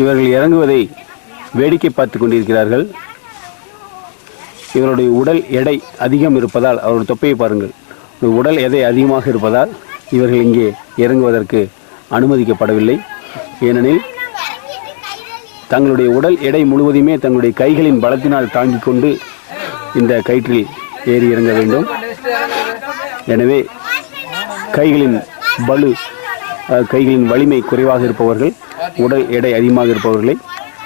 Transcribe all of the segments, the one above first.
இவர்கள் இறங்குவதை வேடிக்கை பார்த்து கொண்டிருக்கிறார்கள். இவருடைய உடல் எடை அதிகம் இருப்பதால், அவருடைய தொப்பையை பாருங்கள், உடல் எடை அதிகமாக இருப்பதால் இவர்கள் இங்கே இறங்குவதற்கு அனுமதிக்கப்படவில்லை. ஏனெனில் தங்களுடைய உடல் எடை முழுவதுமே தங்களுடைய கைகளின் பலத்தினால் தாங்கிக் கொண்டு இந்த கயிற்றில் ஏறி இறங்க வேண்டும். எனவே கைகளின் பலு, கைகளின் வலிமை குறைவாக இருப்பவர்கள், உடல் எடை அதிகமாக இருப்பவர்களை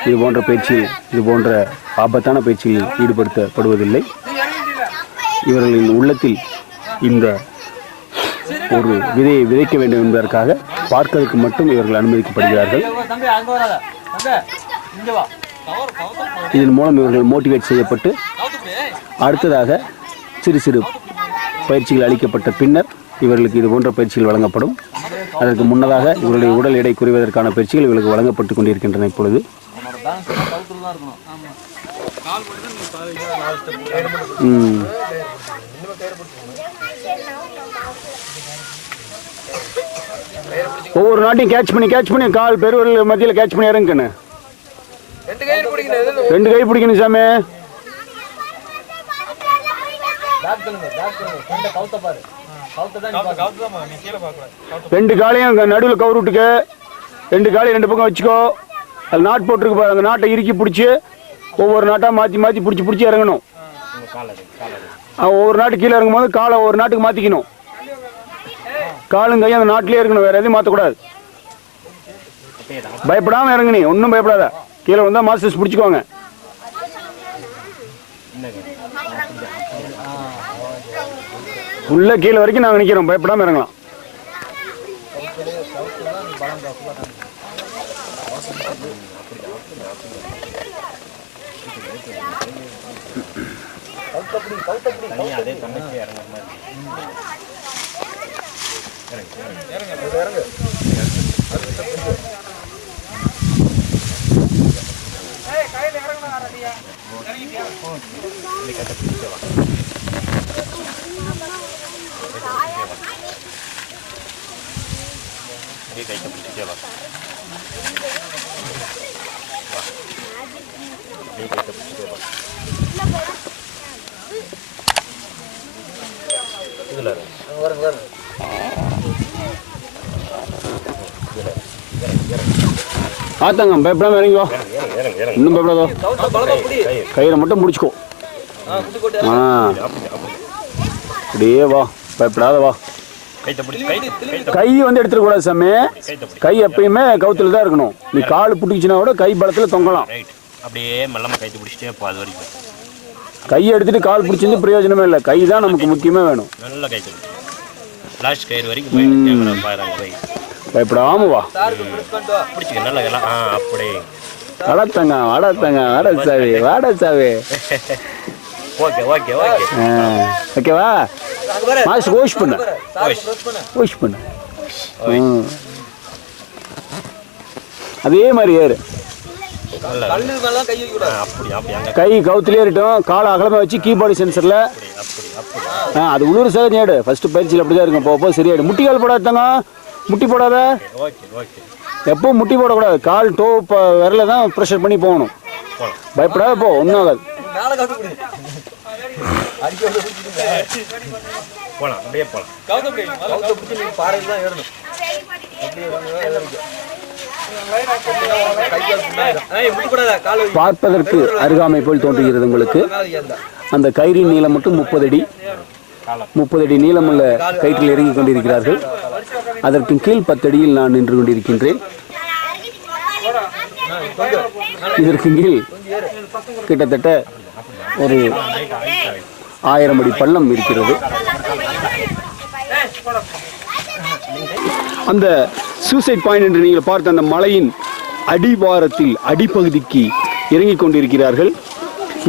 இது போன்ற பயிற்சியில், இது போன்ற ஆபத்தான பயிற்சியில் ஈடுபடுத்தப்படுவதில்லை. இவர்களின் உள்ளத்தில் இந்த ஒரு விதையை விதைக்க வேண்டும் என்பதற்காக பார்ப்பதற்கு மட்டும் இவர்கள் அனுமதிக்கப்படுகிறார்கள். இதன் மூலம் இவர்கள் மோட்டிவேட் செய்யப்பட்டு அடுத்ததாக சிறு சிறு பயிற்சிகள் அளிக்கப்பட்ட பின்னர் இவர்களுக்கு இது போன்ற பயிற்சிகள் வழங்கப்படும். அதற்கு முன்னதாக இவருடைய உடல் எடை குறைவதற்கான பயிற்சிகள் இவர்களுக்கு வழங்கப்பட்டு கொண்டிருக்கின்றன. இப்பொழுது ஒவ்வொரு நாட்டையும் கேட்ச் பண்ணி கால் பெருவரல் மத்தியில் கேட்ச் பண்ணி இறங்குன்னு 2 கை பிடிக்கணும் சாமி. ரெண்டு காலையும் நடுவில் கவுர் விட்டுக்க, 2 காலையும் 2 பக்கம் வச்சுக்கோ. அது நாட் போட்டுருக்கு பாரு, அந்த நாட்டை இறுக்கி பிடிச்சி ஒவ்வொரு நாட்டாக மாற்றி பிடிச்சி இறங்கணும். ஒவ்வொரு நாட்டு கீழே இறங்கும் போது காலை ஒவ்வொரு நாட்டுக்கு மாற்றிக்கணும். காலும் கையும் அந்த நாட்டிலே இருக்கணும், வேற எதையும் மாற்றக்கூடாது. பயப்படாமல் இறங்குனி, ஒன்றும் பயப்படாத. கீழே வந்தால் மாஸ்டர்ஸ் பிடிச்சிக்கோங்க. உள்ள கீழே வரைக்கும் நாங்கள் நிற்கிறோம், பயப்படாமல் இறங்கலாம். ஆத்தாங்க, பயப்படாம இறங்கிவா, இன்னும் பயப்படாதோ. கயிறை மட்டும் முடிச்சுக்கோ. அப்படியே வா, பயப்படாத வா. கை வந்து எடுத்துடக்கூடாது சாமி. கை எப்பயுமே கவுத்துல தான் இருக்கணும். நீ கால் பிடிச்சினா கூட கை பலத்துல தொங்கலாம். அப்படியே மெல்லமா கைத்து பிடிச்சிட்டே போ. அது வரைக்கும் கையை எடுத்துட்டு கால் பிடிச்சிருந்து பிரயோஜனமே இல்லை. கை தான் நமக்கு முக்கியமே வேணும். நல்ல கைத்து லாஸ்ட் கயிறு வரைக்கும் பயப்படாம வா. பிடிச்சிக்க நல்லா. அப்படியே வளர்த்தங்க வாடசாவே வாடசாவே. ஓகே ஓகே ஓகே ஓகேவா? மாஸ்டர் வாஷ் பண்ணு. அதே மாதிரி ஏறு. கை கவுத்துலேயே இருக்கட்டும். காலை அகலமாக வச்சு கீபோர்டு சென்சரில் அது உள்ளூர் சேதம் ஏடு. ஃபர்ஸ்ட் பயிற்சியில் அப்படி தான் இருக்கும். போக சரியாயிடும். முட்டிக்கால் போடாதாங்க, முட்டி போடாத. எப்பவும் முட்டி போடக்கூடாது. கால் டோ விரல தான் ப்ரெஷர் பண்ணி போகணும். பயப்படாத போ, ஒன்றும் ஆகாது. பார்ப்பதற்கு அருகாமை போல் தோன்றுகிறது உங்களுக்கு. அந்த கயிறின் நீளம் மட்டும் 30 அடி. 30 அடி நீளமுள்ள கயிற்றில் இறங்கிக் கொண்டிருக்கிறார்கள். அதற்கு கீழ் 10 அடியில் நான் நின்று கொண்டிருக்கின்றேன். இதற்கு கீழ் கிட்டத்தட்ட ஒரு 1000 அடி பள்ளம் இருக்கிறது. அந்த சூசைட் பாயிண்ட் என்று நீங்கள் பார்த்த அந்த மலையின் அடிவாரத்தில் அடிப்பகுதிக்கு இறங்கிக் கொண்டிருக்கிறார்கள்.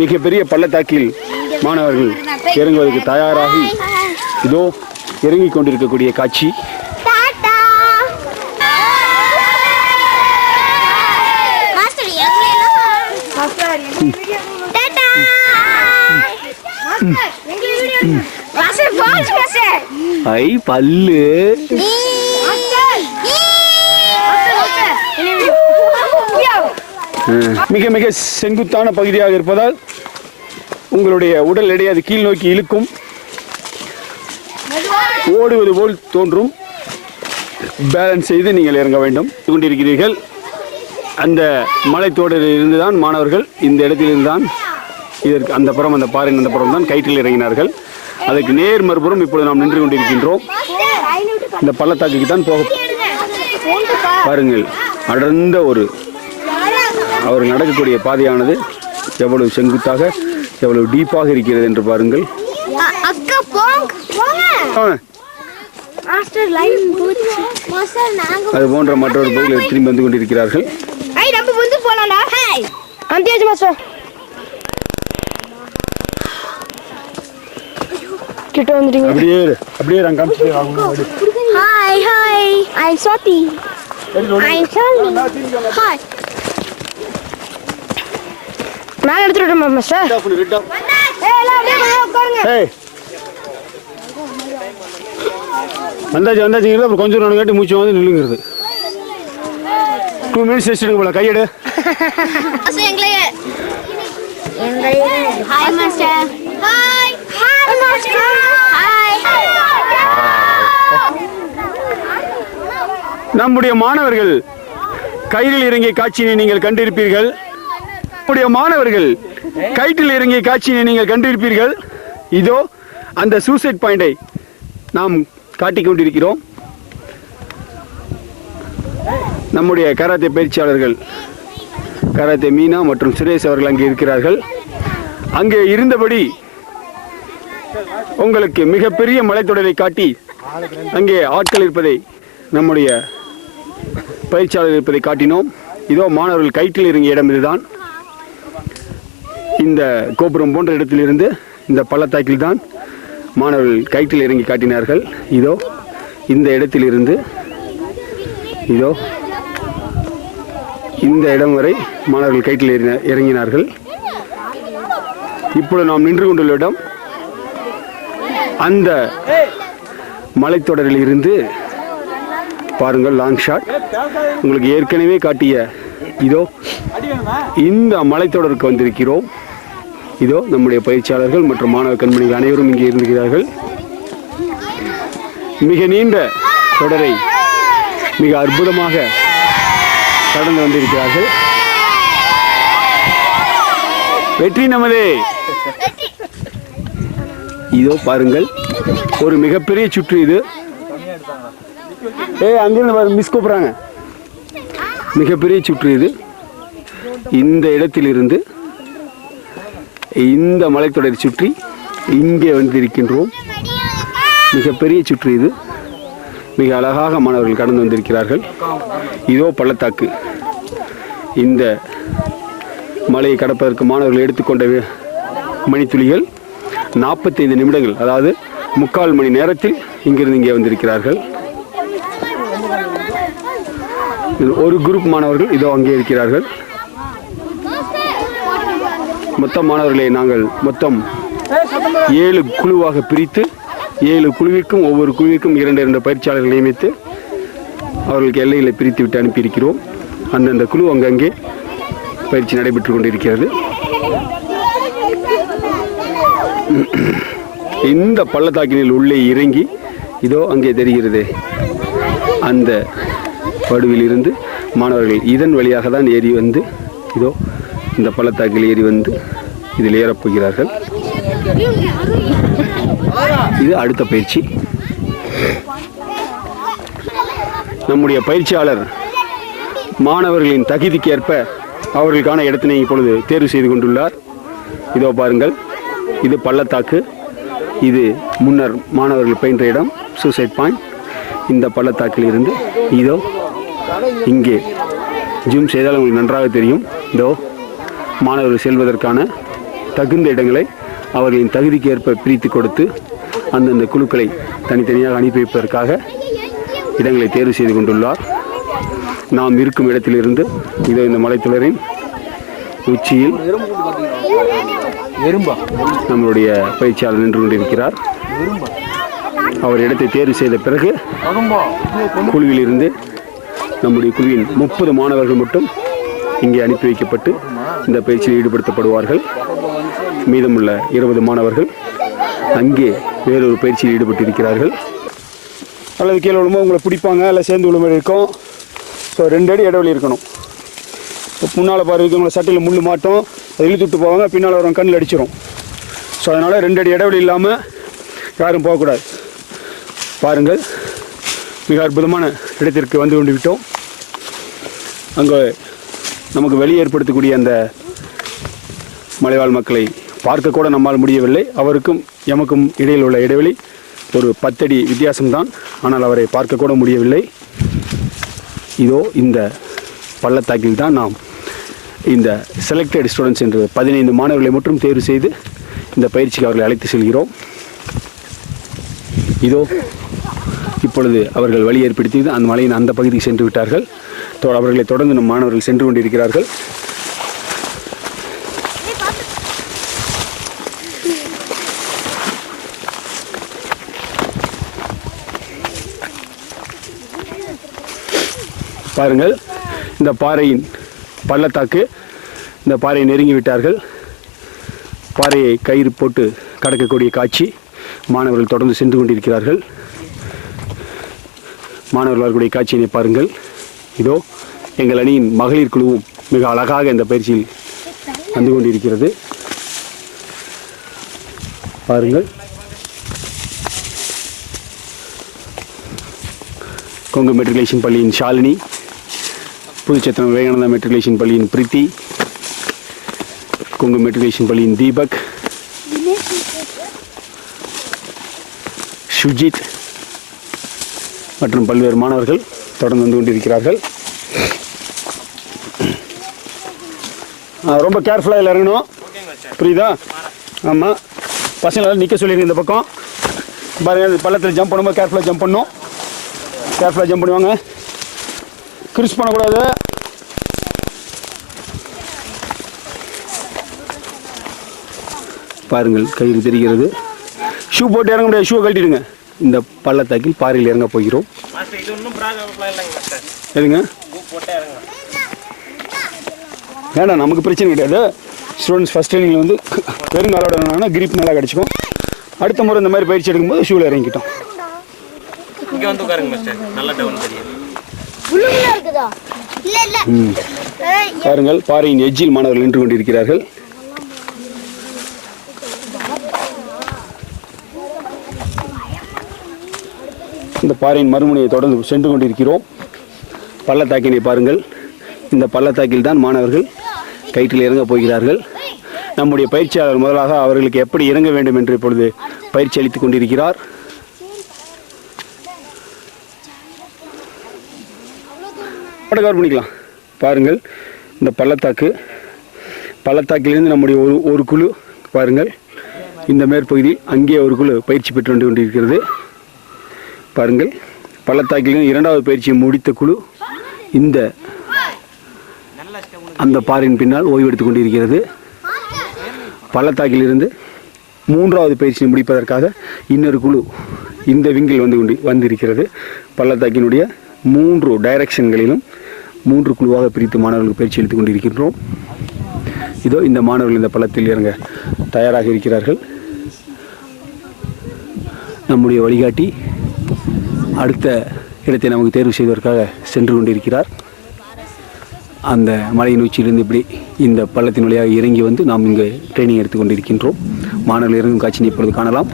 மிகப்பெரிய பள்ளத்தாக்கில் மாணவர்கள் இறங்குவதற்கு தயாராகி இதோ இறங்கிக் கொண்டிருக்கக்கூடிய காட்சி. ஐ பல்லு மிக மிக செங்குத்தான பகுதியாக இருப்பதால் உங்களுடைய உடல் எடை அது கீழ் நோக்கி இழுக்கும், ஓடுவது போல் தோன்றும். பேலன்ஸ் செய்து நீங்கள் இறங்க வேண்டும். கொண்டிருக்கிறீர்கள். அந்த மலைத்தொடரில் இருந்துதான் மாணவர்கள் இந்த இடத்திலிருந்து தான் இதற்கு அந்த புறம், அந்த பாறையின் அந்த புறம் தான் கயிற்றில் இறங்கினார்கள். அதற்கு நேர் மறுபுறம் இப்பொழுது நாம் நின்று கொண்டிருக்கின்றோம். இந்த பள்ளத்தாக்குக்கு தான் போக பாருங்கள். அடர்ந்த அவர் நடக்கக்கூடிய பாதையானது எவ்வளவு செங்குத்தாக, எவ்வளவு டீப்பாக இருக்கிறது என்று பாருங்கள். அது போன்ற மற்றொரு பகுதியில் திரும்பி வந்து கொண்டிருக்கிறார்கள். அப்படியே அப்படியே மேல எடுத்துட்டோமா மாஸ்டர்? வந்தாச்சு கொஞ்சம் நேரம் கேட்டு மூச்சு வந்து நில்லுங்கிறது. 2 minutes ரெஸ்ட் எடுக்க போல. கையெடு. Hi master. Hi hi master. Hi. நம்முடைய மாணவர்கள் கயிறில் இறங்கிய காட்சியினை நீங்கள் கண்டிருப்பீர்கள். நம்முடைய மாணவர்கள் கயிற்றில் இறங்கிய காட்சியினை நீங்கள் கண்டிருப்பீர்கள். இதோ அந்த சூசைட் பாயிண்டை நாம் காட்டிக் கொண்டிருக்கிறோம். நம்முடைய கராத்தே பயிற்சியாளர்கள் கராத்தே மீனா மற்றும் சுரேஷ் அவர்கள் அங்கே இருக்கிறார்கள். அங்கே இருந்தபடி உங்களுக்கு மிகப்பெரிய மலைத்தொடரை காட்டி அங்கே ஆட்கள் இருப்பதை, நம்முடைய பயிற்சியாளர் இருப்பதை காட்டினோம். இதோ மாணவர்கள் கயிற்றில் இறங்கிய இடம் இதுதான். இந்த கோபுரம் போன்ற இடத்திலிருந்து இந்த பள்ளத்தாக்கில் தான் மாணவர்கள் கயிற்றில் இறங்கி காட்டினார்கள். இதோ இந்த இடத்திலிருந்து இதோ இந்த இடம் வரை மாணவர்கள் கயிற்றில் இறங்கினார்கள். இப்பொழுது நாம் நின்று கொண்டுள்ள இடம் அந்த மலைத்தொடரில் இருந்து பாருங்கள். லாங் ஷாட் உங்களுக்கு ஏற்கனவே காட்டிய இதோ இந்த மலைத்தொடருக்கு வந்திருக்கிறோம். இதோ நம்முடைய பயிற்சியாளர்கள் மற்றும் மாணவ கண்மணிகள் அனைவரும் இங்கே இருக்கிறார்கள். மிக நீண்ட தொடரை மிக அற்புதமாக கடந்து வந்திருக்கிறார்கள். வெற்றி நமதே. இதோ பாருங்கள், ஒரு மிகப்பெரிய சுற்று இது. அங்கிருந்து மிஸ் கூப்பிடுறாங்க. மிகப்பெரிய சுற்று இது. இந்த இடத்திலிருந்து இந்த மலைத்தொடரை சுற்றி இங்கே வந்திருக்கின்றோம். மிகப்பெரிய சுற்று இது. மிக அழகாக மாணவர்கள் கடந்து வந்திருக்கிறார்கள். இதோ பள்ளத்தாக்கு. இந்த மலையை கடப்பதற்கு மாணவர்கள் எடுத்துக்கொண்ட மணித்துளிகள் 45 நிமிடங்கள், அதாவது 3/4 மணி நேரத்தில் இங்கிருந்து இங்கே வந்திருக்கிறார்கள். ஒரு குரூப் மாணவர்கள் இதோ அங்கே இருக்கிறார்கள். மொத்தம் மாணவர்களை நாங்கள் மொத்தம் 7 குழுவாக பிரித்து 7 குழுவிற்கும் ஒவ்வொரு குழுவிற்கும் 2 பயிற்சியாளர்கள் நியமித்து அவர்களுக்கு எல்லைகளை பிரித்து விட்டு அனுப்பியிருக்கிறோம். அந்தந்த குழு அங்கங்கே பயிற்சி நடைபெற்று கொண்டிருக்கிறது. இந்த பள்ளத்தாக்கினில் உள்ளே இறங்கி இதோ அங்கே தெரிகிறது அந்த படுவில் இருந்து மாணவர்கள் இதன் வழியாக தான் ஏறி வந்து இதோ இந்த பள்ளத்தாக்கில் ஏறி வந்து இதில் ஏறப்போகிறார்கள். இது அடுத்த பயிற்சி. நம்முடைய பயிற்சியாளர் மாணவர்களின் தகுதிக்கு ஏற்ப அவர்களுக்கான இடத்தினை இப்பொழுது தேர்வு செய்து கொண்டுள்ளார். இதோ பாருங்கள், இது பள்ளத்தாக்கு. இது முன்னர் மாணவர்கள் பயின்ற இடம், சூசைட் பாயிண்ட். இந்த பள்ளத்தாக்கில் இருந்து இதோ இங்கே ஜூம் செய்தால் உங்களுக்கு நன்றாக தெரியும். இதோ மாணவர்கள் செல்வதற்கான தகுந்த இடங்களை அவர்களின் தகுதிக்கு ஏற்ப பிரித்து கொடுத்து அந்தந்த குழுக்களை தனித்தனியாக அனுப்பி வைப்பதற்காக இடங்களை தேர்வு செய்து கொண்டுள்ளார். நாம் இருக்கும் இடத்திலிருந்து இதோ இந்த மலைத்தொடரின் உச்சியில் நம்மளுடைய பயிற்சியாளர் நின்று கொண்டிருக்கிறார். அவர் இடத்தை தேர்வு செய்த பிறகு குழுவில் இருந்து நம்முடைய குழுவின் 30 மாணவர்கள் மட்டும் இங்கே அனுப்பி வைக்கப்பட்டு இந்த பயிற்சியில் ஈடுபடுத்தப்படுவார்கள். மீதமுள்ள 20 மாணவர்கள் அங்கே வேறொரு பயிற்சியில் ஈடுபட்டிருக்கிறார்கள். அல்லது கீழே விழும்போது உங்களை பிடிப்பாங்க, இல்லை சேர்ந்து விழும்போது இருக்கும். ஸோ 2 அடி இடைவெளி இருக்கணும். முன்னால் பாருங்க உங்களை சட்டையில் முள் மாட்டோம், அதை இழுத்துட்டு போவாங்க, பின்னால் வரவங்க கண்ணில் அடிச்சிடும். ஸோ அதனால் 2 அடி இடைவெளி இல்லாமல் யாரும் போகக்கூடாது. பாருங்கள், மிக அற்புதமான இடத்திற்கு வந்து கொண்டு விட்டோம். அங்கே நமக்கு வெளியே ஏற்படுத்தக்கூடிய அந்த மலைவாழ் மக்களை பார்க்கக்கூட நம்மால் முடியவில்லை. அவருக்கும் எமக்கும் இடையில் உள்ள இடைவெளி ஒரு 10 அடி வித்தியாசம்தான். ஆனால் அவரை பார்க்கக்கூட முடியவில்லை. இதோ இந்த பள்ளத்தாக்கில் தான் நாம் இந்த செலக்டட் ஸ்டூடெண்ட்ஸ் என்று 15 மாணவர்களை மட்டும் தேர்வு செய்து இந்த பயிற்சிக்கு அவர்களை அழைத்து செல்கிறோம். இதோ இப்பொழுது அவர்கள் வழி ஏற்படுத்தி அந்த மலையின் அந்த பகுதிக்கு சென்று விட்டார்கள். அவர்களை தொடர்ந்து நம் மாணவர்கள் சென்று கொண்டிருக்கிறார்கள். பாருங்கள், இந்த பாறையின் பள்ளத்தாக்கு, இந்த பாறையை நெருங்கி விட்டார்கள். பாறையை கயிறு போட்டு கடக்கக்கூடிய காட்சி. மாணவர்கள் தொடர்ந்து சென்று கொண்டிருக்கிறார்கள். மாணவர்கள் வரக்கூடிய காட்சியினை பாருங்கள். இதோ எங்கள் அணியின் மகளிர் குழுவும் மிக அழகாக இந்த பயிற்சியில் வந்து கொண்டிருக்கிறது. பாருங்கள், கொங்கு மெட்ரிகுலேஷன் பள்ளியின் ஷாலினி, புதுச்சத்திரம் விவேகானந்தா மெட்ரிகுலேஷன் பள்ளியின் பிரீத்தி, கொங்கு மெட்ரிகுலேஷன் பள்ளியின் தீபக், சுஜித் மற்றும் பல்வேறு மாணவர்கள் தொடர்ந்து வந்து கொண்டிருக்கிறார்கள். ரொம்ப கேர்ஃபுல்லாக இதில் இறங்கணும், புரியுதா? ஆமாம், பசங்களால் நிற்க சொல்லிடுங்க. இந்த பக்கம் பாருங்கள், பள்ளத்தில் ஜம்ப் பண்ணும்போது கேர்ஃபுல்லாக ஜம்ப் பண்ணணும். கேர்ஃபுல்லாக ஜம்ப் பண்ணுவாங்க, கிரிஸ் பண்ணக்கூடாது. பாருங்கள், கயிறு தெரிகிறது. ஷூ போட்டு இறங்க முடியாது, ஷூவை கழட்டிடுங்க. இந்த பள்ளத்தாக்கில் பாறையில் இறங்க போகிறோம். எதுங்க வேண்டாம், நமக்கு பிரச்சனை கிடையாது. ஸ்டூடெண்ட்ஸ் ஃபஸ்ட் ட்ரைனிங்கில் வந்து வெறுங்காலோட என்னன்னா கிரிப் நல்லா கிடச்சிக்கும். அடுத்த முறை இந்த மாதிரி பயிற்சி எடுக்கும்போது ஷூவில் இறங்கிட்டோம். பாருங்கள், பாறையின் எஜ்ஜில் மாணவர்கள் நின்று கொண்டிருக்கிறார்கள். இந்த பாறையின் மறுமுனையை தொடர்ந்து சென்று கொண்டிருக்கிறோம். பள்ளத்தாக்கினை பாருங்கள். இந்த பள்ளத்தாக்கில் தான் மாணவர்கள் கயிற்றில் இறங்க போகிறார்கள். நம்முடைய பயிற்சியாளர் முதலாக அவர்களுக்கு எப்படி இறங்க வேண்டும் என்று இப்பொழுது பயிற்சி அளித்துக் கொண்டிருக்கிறார். கவர் பண்ணிக்கலாம். பாருங்கள், இந்த பள்ளத்தாக்கிலிருந்து நம்முடைய ஒரு குழு பாருங்கள், இந்த மேற்பகுதி அங்கே ஒரு குழு பயிற்சி பெற்று வந்து கொண்டிருக்கிறது. பாருங்கள், பள்ளத்தாக்கிலிருந்து 2வது பயிற்சியை முடித்த குழு இந்த அந்த பாறையின் பின்னால் ஓய்வெடுத்துக் கொண்டிருக்கிறது. பள்ளத்தாக்கிலிருந்து 3வது பயிற்சியை முடிப்பதற்காக இன்னொரு குழு இந்த விங்கில் வந்திருக்கிறது. பள்ளத்தாக்கினுடைய 3 டைரக்ஷன்களிலும் 3 குழுவாக பிரித்து மாணவர்களுக்கு பயிற்சி அளித்துக் கொண்டிருக்கின்றோம். இதோ இந்த மாணவர்கள் இந்த பள்ளத்தில் இறங்க தயாராக இருக்கிறார்கள். நம்முடைய வழிகாட்டி அடுத்த இடத்தை நமக்கு தேர்வு செய்வதற்காக சென்று கொண்டிருக்கிறார். அந்த மலையின் உச்சியிலிருந்து இப்படி இந்த பள்ளத்தின் வழியாக இறங்கி வந்து நாம் இங்கே ட்ரைனிங் எடுத்து கொண்டிருக்கின்றோம். மாணவர்கள் இறங்கும் காட்சியை இப்பொழுது காணலாம்.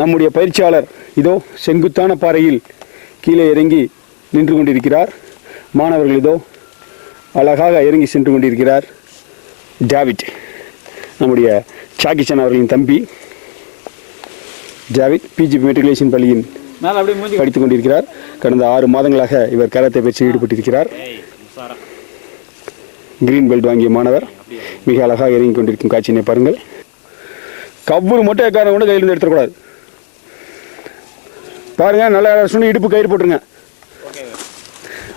நம்முடைய பயிற்சியாளர் இதோ செங்குத்தான பாறையில் கீழே இறங்கி நின்று கொண்டிருக்கிறார். மாணவர்கள் இதோ அழகாக இறங்கி சென்று கொண்டிருக்கிறார். ஜாவிட், நம்முடைய சாக்கிச்சன் அவர்களின் தம்பி ஜாவித், பிஜிபி மெட்ரிகுலேஷன் பள்ளியின் படித்துக் கொண்டிருக்கிறார். கடந்த 6 மாதங்களாக இவர் கராத்தே பயிற்சியில் ஈடுபட்டிருக்கிறார். கிரீன் பெல்ட் வாங்கிய மாணவர் மிக அழகாக இறங்கி கொண்டிருக்கும் காட்சியினை பாருங்கள். கவ்வூர் மொட்டை காரணம் கூட கையிலிருந்து எடுத்துடக்கூடாது. பாருங்க, நல்ல சுண்ணி இடுப்பு கயிறு போட்டுருங்க.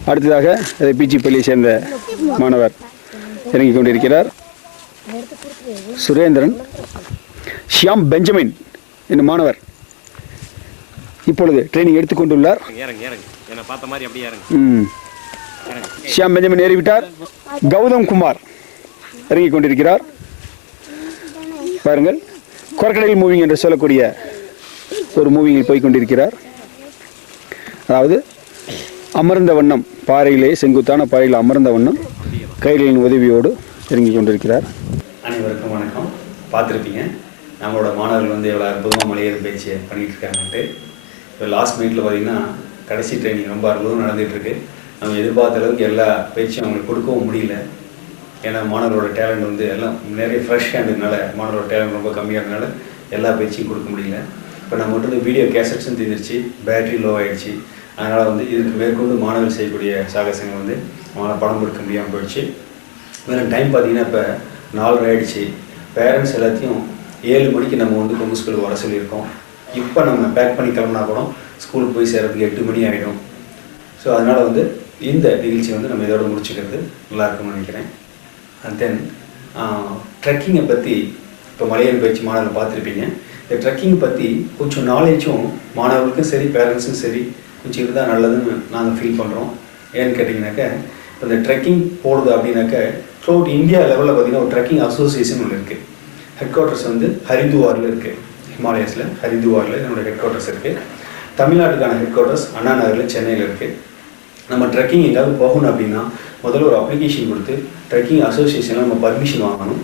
அடுத்ததாக பிஜி பள்ளியை சேர்ந்த மாணவர் இறங்கி கொண்டிருக்கிறார். சுரேந்திரன் ஷியாம் பெஞ்சமின் என்ற மாணவர் இப்பொழுது ட்ரைனிங் எடுத்துக்கொண்டுள்ளார். ஷியாம் பெஞ்சமின் ஏறிவிட்டார். கௌதம் குமார் இறங்கிக் கொண்டிருக்கிறார். பாருங்கள், கொரக்கடையில் மூவிங் என்று சொல்லக்கூடிய ஒரு மூவிங்கில் போய் கொண்டிருக்கிறார். அதாவது அமர்ந்த வண்ணம், பாறையிலே செங்குத்தான பாறையில் அமர்ந்த வண்ணம் கைகளின் உதவியோடு இறங்கி கொண்டிருக்கிறார். அனைவருக்கும் வணக்கம். பார்த்துருப்பீங்க நம்மளோட மாணவர்கள் வந்து எவ்வளோ அற்புதமாக மலையேறும் பயிற்சியை பண்ணிகிட்டு இருக்காங்கன்ட்டு. இப்போ லாஸ்ட் மினிட்ல பார்த்தீங்கன்னா கடைசி ட்ரைனிங் ரொம்ப அற்புதம் நடந்துகிட்ருக்கு. நம்ம எதிர்பார்த்த அளவுக்கு எல்லா பயிற்சியும் அவங்களுக்கு கொடுக்கவும் முடியல. ஏன்னா மாணவரோட டேலண்ட் வந்து எல்லாம் நிறைய ஃப்ரெஷ் ஹேண்டுனால மாணவரோட டேலண்ட் ரொம்ப கம்மியாகிறதுனால எல்லா பயிற்சியும் கொடுக்க முடியல. இப்போ நம்ம வந்து வீடியோ கேசட்ஸும் தீர்ந்துருச்சு, பேட்டரி லோ ஆகிடுச்சு. அதனால் வந்து இதுக்கு மேற்கொண்டு மாணவர்கள் செய்யக்கூடிய சாகசங்கள் வந்து அவங்களால படம் கொடுக்க முடியாமல் போயிடுச்சு. வேறு டைம் பார்த்திங்கன்னா இப்போ 4:30 ஆகிடுச்சு. பேரண்ட்ஸ் எல்லாத்தையும் 7 மணிக்கு நம்ம வந்து கொங்கு ஸ்கூலுக்கு வர சொல்லியிருக்கோம். இப்போ நம்ம பேக் பண்ணி கிளம்புனா கூட ஸ்கூலுக்கு போய் சேர்கிறதுக்கு 8 மணி ஆகிடும். ஸோ அதனால் வந்து இந்த நிகழ்ச்சி வந்து நம்ம இதோட முடிச்சுக்கிறது நல்லா இருக்கும்னு நினைக்கிறேன். அண்ட் தென் ட்ரெக்கிங்கை பற்றி இப்போ மலையேறும் பயிற்சி மாணவர்கள் பார்த்துருப்பீங்க. இந்த ட்ரெக்கிங் பற்றி கொஞ்சம் நாலேஜும் மாணவர்களுக்கும் சரி பேரண்ட்ஸும் சரி கொஞ்சம் இருந்தால் நல்லதுன்னு நாங்கள் ஃபீல் பண்ணுறோம். ஏன்னு கேட்டிங்கனாக்கா, இப்போ இந்த ட்ரெக்கிங் போடுது அப்படின்னாக்க த்ரூஅவுட் இந்தியா லெவலில் பார்த்திங்கன்னா ஒரு ட்ரெக்கிங் அசோசியேஷன் ஒன்று இருக்குது. ஹெட் குவார்ட்டர்ஸ் வந்து ஹரித்துவாரில் இருக்குது. ஹிமாலயஸில் ஹரித்துவாரில் என்னோடய ஹெட் குவார்ட்டர்ஸ் இருக்குது. தமிழ்நாட்டுக்கான ஹெட் குவார்ட்டர்ஸ் அண்ணா நகரில் சென்னையில் இருக்குது. நம்ம ட்ரெக்கிங் எங்காவது போகணும் அப்படின்னா முதல்ல ஒரு அப்ளிகேஷன் கொடுத்து ட்ரெக்கிங் அசோசியேஷனில் நம்ம பர்மிஷன் வாங்கணும்.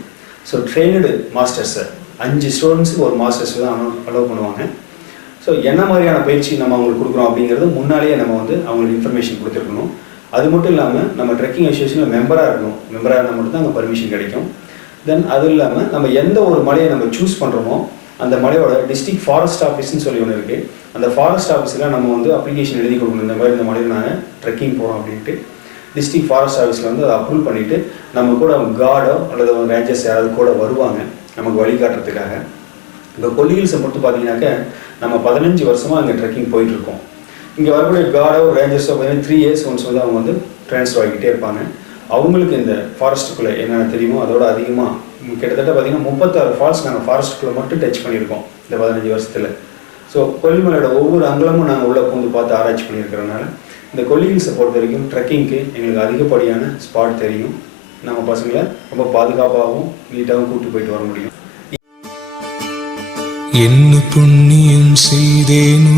ஸோ ட்ரெயினடு மாஸ்டர்ஸை 5 ஸ்டூடெண்ட்ஸுக்கு ஒரு மாஸ்டர்ஸ் தான் அலோவ் பண்ணுவாங்க. ஸோ என்ன மாதிரியான பயிற்சி நம்ம அவங்களுக்கு கொடுக்குறோம் அப்படிங்கிறது முன்னாலேயே நம்ம வந்து அவங்களுக்கு இன்ஃபர்மேஷன் கொடுத்துருக்கணும். அது மட்டும் இல்லாமல் நம்ம ட்ரெக்கிங் அசோசியேஷனில் மெம்பராக இருக்கணும். மெம்பராக இருந்தால் மட்டும் தான் அங்கே பர்மிஷன் கிடைக்கும். தென் அது இல்லாமல் நம்ம எந்த ஒரு மலையை நம்ம சூஸ் பண்ணுறோமோ அந்த மலையோட டிஸ்ட்ரிக்ட் ஃபாரஸ்ட் ஆஃபீஸ்ன்னு சொல்லி ஒன்று இருக்குது. அந்த ஃபாரஸ்ட் ஆஃபீஸில் நம்ம வந்து அப்ளிகேஷன் எழுதி கொடுக்கணும். இந்த மாதிரி இந்த மலையில் நாங்கள் ட்ரெக்கிங் போகிறோம் அப்படின்ட்டு டிஸ்ட்ரிக்ட் ஃபாரஸ்ட் ஆஃபீஸில் வந்து அதை அப்ரூவ் பண்ணிவிட்டு நம்ம கூட கார்டோ அல்லது ரேஞ்சர்ஸ் யாராவது கூட வருவாங்க நமக்கு வழிகாட்டுறதுக்காக. இப்போ கொல்லி ஹில்ஸை மட்டும் பார்த்தீங்கன்னாக்க நம்ம 15 வருஷமாக அங்கே ட்ரெக்கிங் போயிட்டுருக்கோம். இங்கே வரக்கூடிய கார்டோ ரேஞ்சர்ஸோ பார்த்தீங்கன்னா 3 years ஒன்ஸ் வந்து அவங்க வந்து ட்ரான்ஸ்ஃபர் ஆகிக்கிட்டே இருப்பாங்க. அவங்களுக்கு இந்த ஃபாரஸ்ட்டுக்குள்ளே என்னென்ன தெரியுமோ அதோட அதிகமாக கிட்டத்தட்ட பார்த்திங்கன்னா 36 ஃபால்ஸ் நாங்கள் ஃபாரஸ்ட்டுக்குள்ளே மட்டும் டச் பண்ணியிருக்கோம் இந்த 15 வருஷத்தில். ஸோ கொல்லிமலையோட ஒவ்வொரு அங்கலமும் நாங்கள் உள்ளே பூந்து பார்த்து ஆராய்ச்சி பண்ணியிருக்கிறதுனால இந்த கொல்லி ஹில்ஸை பொறுத்த வரைக்கும் ட்ரெக்கிங்க்கு எங்களுக்கு அதிகப்படியான ஸ்பாட் தெரியும். நம்ம பசங்களை ரொம்ப பாதுகாப்பாகவும் நீட்டாகவும் கூப்பிட்டு போயிட்டு வர முடியும். என்ன புண்ணியம் செய்தேனோ